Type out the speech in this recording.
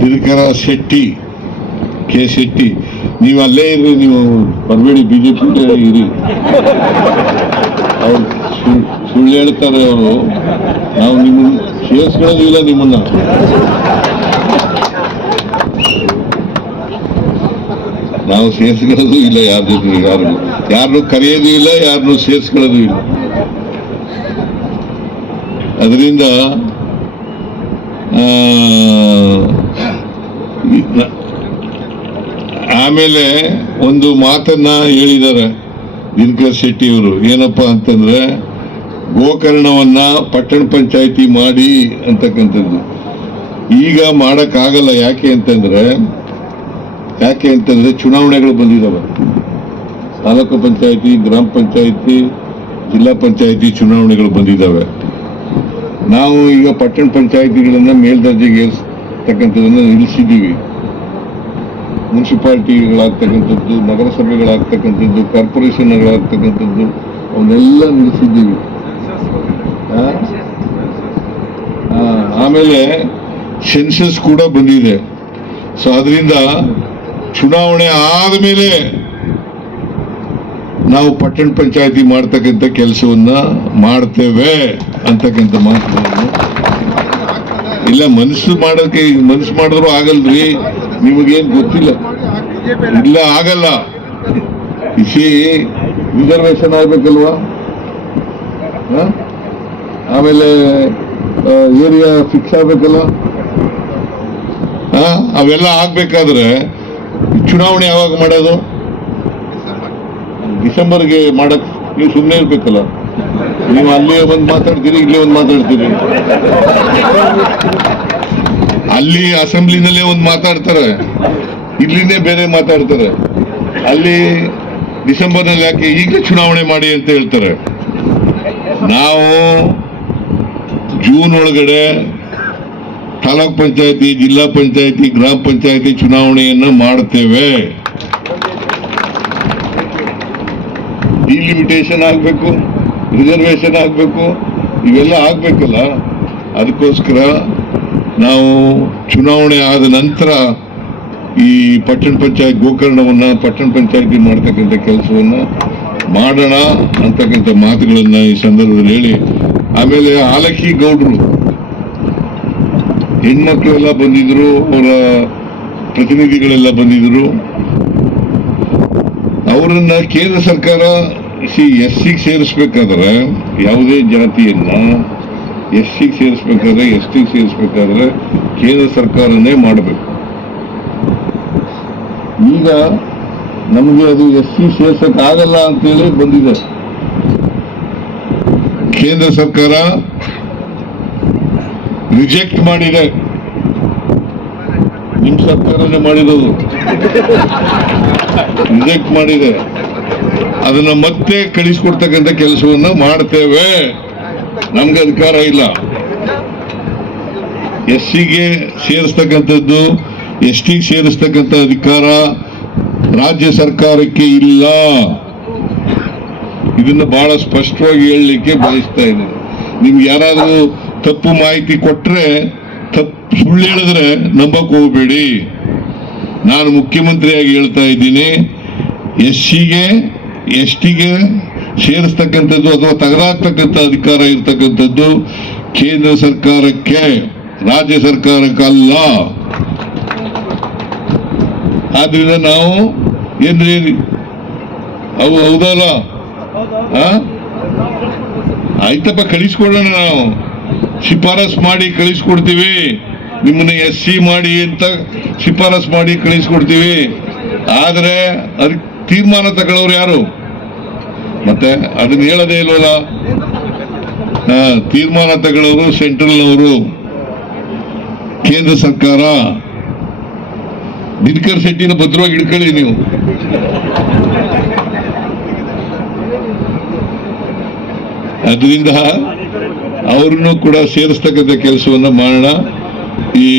Dinakara Shetty, K Shetty, ನೀವು ಅಲ್ಲೇ ಇರ್ರಿ, ನೀವು ಬರಬೇಡಿ, ಬಿಜೆಪಿ ಇರಿ. ಅವ್ರು ಸುಳ್ಳು ಹೇಳ್ತಾರೆ. ಅವರು ನಾವು ನಿಮ್ಮನ್ನ ಸೇರಿಸ್ಕೊಳ್ಳೋದು ಇಲ್ಲ, ನಿಮ್ಮನ್ನ ನಾವು ಸೇರಿಸ್ಕೊಳ್ಳೋದು ಇಲ್ಲ, ಯಾರ ಜೊತೆ ಯಾರನ್ನು ಕರೆಯೋದು ಇಲ್ಲ, ಯಾರನ್ನು ಸೇರಿಸ್ಕೊಳ್ಳೋದು ಇಲ್ಲ. ಅದರಿಂದ ಆಮೇಲೆ ಒಂದು ಮಾತನ್ನ ಹೇಳಿದ್ದಾರೆ ದಿನಕರ್ ಶೆಟ್ಟಿ ಅವರು, ಏನಪ್ಪಾ ಅಂತಂದ್ರೆ ಗೋಕರ್ಣವನ್ನ ಪಟ್ಟಣ ಪಂಚಾಯಿತಿ ಮಾಡಿ ಅಂತಕ್ಕಂಥದ್ದು. ಈಗ ಮಾಡಕ್ಕಾಗಲ್ಲ. ಯಾಕೆ ಅಂತಂದ್ರೆ ಚುನಾವಣೆಗಳು ಬಂದಿದ್ದಾವೆ. ತಾಲೂಕು ಪಂಚಾಯಿತಿ, ಗ್ರಾಮ ಪಂಚಾಯಿತಿ, ಜಿಲ್ಲಾ ಪಂಚಾಯಿತಿ ಚುನಾವಣೆಗಳು ಬಂದಿದ್ದಾವೆ. ನಾವು ಈಗ ಪಟ್ಟಣ ಪಂಚಾಯಿತಿಗಳನ್ನ ಮೇಲ್ದರ್ಜೆಗೆ ಏರಿಸ್ತಕ್ಕಂಥದನ್ನ ನಿಲ್ಲಿಸಿದ್ದೀವಿ. ಮುನ್ಸಿಪಾಲಿಟಿಗಳಾಗ್ತಕ್ಕಂಥದ್ದು, ನಗರಸಭೆಗಳಾಗ್ತಕ್ಕಂಥದ್ದು, ಕಾರ್ಪೊರೇಷನ್ಗಳಾಗ್ತಕ್ಕಂಥದ್ದು ಅವನ್ನೆಲ್ಲ ನಿಲ್ಲಿಸಿದ್ದೀವಿ. ಆಮೇಲೆ ಸೆನ್ಸಸ್ ಕೂಡ ಬಂದಿದೆ. ಸೊ ಅದರಿಂದ ಚುನಾವಣೆ ಆದಮೇಲೆ ನಾವು ಪಟ್ಟಣ ಪಂಚಾಯಿತಿ ಮಾಡ್ತಕ್ಕಂಥ ಕೆಲಸವನ್ನ ಮಾಡ್ತೇವೆ ಅಂತಕ್ಕಂಥ ಮಾತುಗಳನ್ನು. ಇಲ್ಲ, ಮನಸ್ಸು ಮಾಡಿದ್ರು ಆಗಲ್ರಿ, ನಿಮಗೇನು ಗೊತ್ತಿಲ್ಲ. ಇಲ್ಲ, ಆಗಲ್ಲ. ಇಸಿ ರಿಸರ್ವೇಶನ್ ಆಗ್ಬೇಕಲ್ವಾ, ಆಮೇಲೆ ಏರಿಯಾ ಫಿಕ್ಸ್ ಆಗ್ಬೇಕಲ್ಲ. ಅವೆಲ್ಲ ಆಗ್ಬೇಕಾದ್ರೆ ಚುನಾವಣೆ ಯಾವಾಗ ಮಾಡೋದು? ಡಿಸೆಂಬರ್ಗೆ ಮಾಡಕ್ ನೀವು ಸುಮ್ಮನೆ ಇರ್ಬೇಕಲ್ಲ. ನೀವು ಅಲ್ಲಿ ಒಂದು ಮಾತಾಡ್ತೀರಿ, ಇಲ್ಲಿ ಒಂದು ಮಾತಾಡ್ತೀರಿ. ಅಲ್ಲಿ ಅಸೆಂಬ್ಲಿನಲ್ಲೇ ಒಂದು ಮಾತಾಡ್ತಾರೆ, ಇಲ್ಲಿನೇ ಬೇರೆ ಮಾತಾಡ್ತಾರೆ. ಅಲ್ಲಿ ಡಿಸೆಂಬರ್ನಲ್ಲಿ ಯಾಕೆ ಈಗಲೇ ಚುನಾವಣೆ ಮಾಡಿ ಅಂತ ಹೇಳ್ತಾರೆ. ನಾವು ಜೂನ್ ಒಳಗಡೆ ತಾಲೂಕ್ ಪಂಚಾಯತಿ, ಜಿಲ್ಲಾ ಪಂಚಾಯತಿ, ಗ್ರಾಮ ಪಂಚಾಯತಿ ಚುನಾವಣೆಯನ್ನ ಮಾಡ್ತೇವೆ. ಡಿಲಿಮಿಟೇಷನ್ ಆಗ್ಬೇಕು, ರಿಸರ್ವೇಶನ್ ಆಗ್ಬೇಕು, ಇವೆಲ್ಲ ಆಗ್ಬೇಕಲ್ಲ. ಅದಕ್ಕೋಸ್ಕರ ನಾವು ಚುನಾವಣೆ ಆದ ನಂತರ ಈ ಪಟ್ಟಣ ಪಂಚಾಯತ್ ಗೋಕರ್ಣವನ್ನ ಪಟ್ಟಣ ಪಂಚಾಯತಿ ಮಾಡ್ತಕ್ಕಂಥ ಕೆಲಸವನ್ನ ಮಾಡೋಣ ಅಂತಕ್ಕಂಥ ಮಾತುಗಳನ್ನ ಈ ಸಂದರ್ಭದಲ್ಲಿ ಹೇಳಿ, ಆಮೇಲೆ ಆಲಕ್ಕಿ ಗೌಡ್ರು ಹೆಣ್ಮಕ್ಳು ಎಲ್ಲ ಬಂದಿದ್ರು, ಅವರ ಪ್ರತಿನಿಧಿಗಳೆಲ್ಲ ಬಂದಿದ್ರು. ಅವರನ್ನ ಕೇಂದ್ರ ಸರ್ಕಾರ SC ಸೇರಿಸ್ಬೇಕಾದ್ರೆ, ಯಾವುದೇ ಜಾತಿಯನ್ನ SC ಸೇರಿಸ್ಬೇಕಾದ್ರೆ, ST ಸೇರಿಸ್ಬೇಕಾದ್ರೆ ಕೇಂದ್ರ ಸರ್ಕಾರನೇ ಮಾಡಬೇಕು. ಈಗ ನಮಗೆ ಅದು SC ಸೇರ್ಸಕ್ ಆಗಲ್ಲ ಅಂತೇಳಿ ಬಂದಿದೆ. ಕೇಂದ್ರ ಸರ್ಕಾರ ರಿಜೆಕ್ಟ್ ಮಾಡಿದೆ. ನಿಮ್ ಸರ್ಕಾರನೇ ಮಾಡಿರೋದು, ರಿಜೆಕ್ಟ್ ಮಾಡಿದೆ. ಅದನ್ನ ಮತ್ತೆ ಕಳಿಸ್ಕೊಡ್ತಕ್ಕಂಥ ಕೆಲಸವನ್ನ ಮಾಡ್ತೇವೆ. ನಮ್ಗೆ ಅಧಿಕಾರ ಇಲ್ಲ. SCಗೆ ಸೇರಿಸ್ತಕ್ಕಂಥದ್ದು, STಗೆ ಸೇರಿಸ್ತಕ್ಕಂಥ ಅಧಿಕಾರ ರಾಜ್ಯ ಸರ್ಕಾರಕ್ಕೆ ಇಲ್ಲ. ಇದನ್ನ ಬಹಳ ಸ್ಪಷ್ಟವಾಗಿ ಹೇಳಲಿಕ್ಕೆ ಬಯಸ್ತಾ ಇದ್ದೀನಿ. ನಿಮ್ಗೆ ಯಾರಾದ್ರೂ ತಪ್ಪು ಮಾಹಿತಿ ಕೊಟ್ರೆ, ಸುಳ್ಳು ಹೇಳಿದ್ರೆ ನಂಬಕ್ ಹೋಗ್ಬೇಡಿ. ನಾನು ಮುಖ್ಯಮಂತ್ರಿಯಾಗಿ ಹೇಳ್ತಾ ಇದ್ದೀನಿ, SCಗೆ STಗೆ ಸೇರಿಸ್ತಕ್ಕಂಥದ್ದು ಅಥವಾ ತಗಲಾಗ್ತಕ್ಕಂಥ ಅಧಿಕಾರ ಇರ್ತಕ್ಕಂಥದ್ದು ಕೇಂದ್ರ ಸರ್ಕಾರಕ್ಕೆ, ರಾಜ್ಯ ಸರ್ಕಾರಕ್ಕಲ್ಲ. ಆದ್ರಿಂದ ನಾವು ಏನ್ರಿ ಅವು ಹೌದಲ್ಲ, ಆಯ್ತಪ್ಪ, ಕಳಿಸ್ಕೊಡೋಣ. ನಾವು ಶಿಫಾರಸ್ ಮಾಡಿ ಕಳಿಸ್ಕೊಡ್ತೀವಿ. ನಿಮ್ಮನ್ನ SC ಮಾಡಿ ಅಂತ ಶಿಫಾರಸ್ ಮಾಡಿ ಕಳಿಸ್ಕೊಡ್ತೀವಿ. ಆದ್ರೆ ಅದಕ್ಕೆ ತೀರ್ಮಾನ ತಗೊಳ್ಳೋರು ಯಾರು? ಮತ್ತೆ ಅದನ್ನ ಹೇಳೋದೇ ಇಲ್ವಲ್ಲ. ತೀರ್ಮಾನ ತಗೊಳ್ಳೋರು ಸೆಂಟ್ರಲ್ನವರು, ಕೇಂದ್ರ ಸರ್ಕಾರ. ದಿನಕರ್ ಶೆಟ್ಟಿನ ಭದ್ರವಾಗಿ ಇಟ್ಕೊಳ್ಳಿ ನೀವು. ಅದರಿಂದ ಅವ್ರನ್ನು ಕೂಡ ಸೇರಿಸ್ತಕ್ಕಂಥ ಕೆಲಸವನ್ನ ಮಾಡೋಣ. ಈ